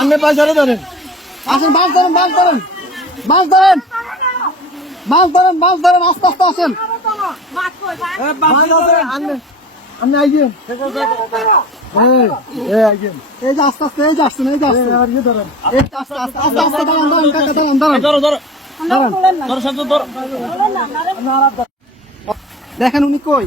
আপনি পয়সারে ধরেন আসেন মাছ ধরেন মাছ ধরেন মাছ ধরেন মাছ ধরেন মাছ ধরেন আস্তে আস্তে আসেন আপনি আইয়েন এই, যে আস্তে আস্তে এই যে আসছেন এই যে আসছেন এই যে আস্তে আস্তে আস্তে আস্তে দাঁড়ান দাঁড়ান কাকা দাঁড়ান দাঁড়ান ধরো ধরো দাঁড়ান ধরো শান্ত ধরো দেখেন উনি কই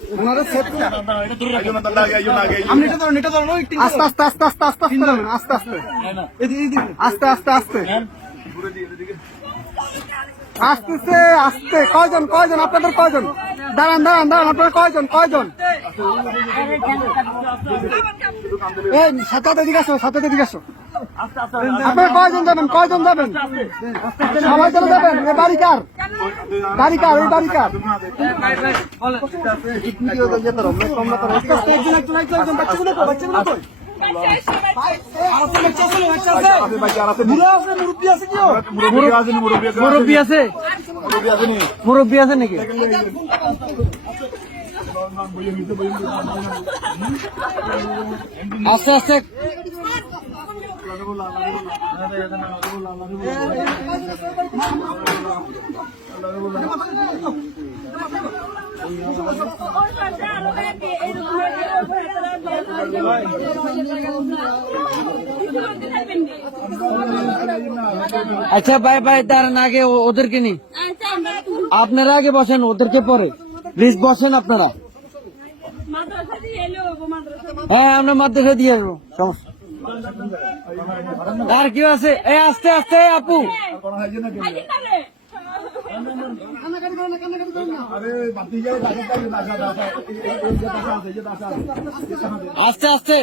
ওনারা set করে- আপনি এটা ধরুন, এটা ধরুন, আস্তে আস্তে আস্তে আস্তে আস্তে আস্তে ধরুন, আস্তে আস্তে। আস্তে আস্তে আস্তে। আসতেছে আসতে। কয়জন কয়জন? আপনাদের কয়জন? দাঁড়ান দাঁড়ান দাঁড়ান আপনার কয়জন কয়জন? এই সাথে এদিকে আসো সাথে এদিকে আসো। আপনারা কয়জন যাবেন? কয়জন যাবেন? সবাই চলে যাবেন? এ বাড়ি কার? বাড়ি কার এই দাড়ি কার? মুরব্বী আছে নাকি? আস্তে আস্তে আচ্ছা বাই বাই দাঁড়ান আগে ও- ওদেরকে নি আপনারা আগে বসেন ওদেরকে পরে প্লিজ বসেন আপনারা হ্যাঁ আমরা মাদ্রাসা দিয়ে আসব। আর কেউ আছে? এই, আস্তে আস্তে আপু। আস্তে আস্তে।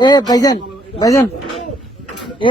এ ভাইজান ভাইজান। এ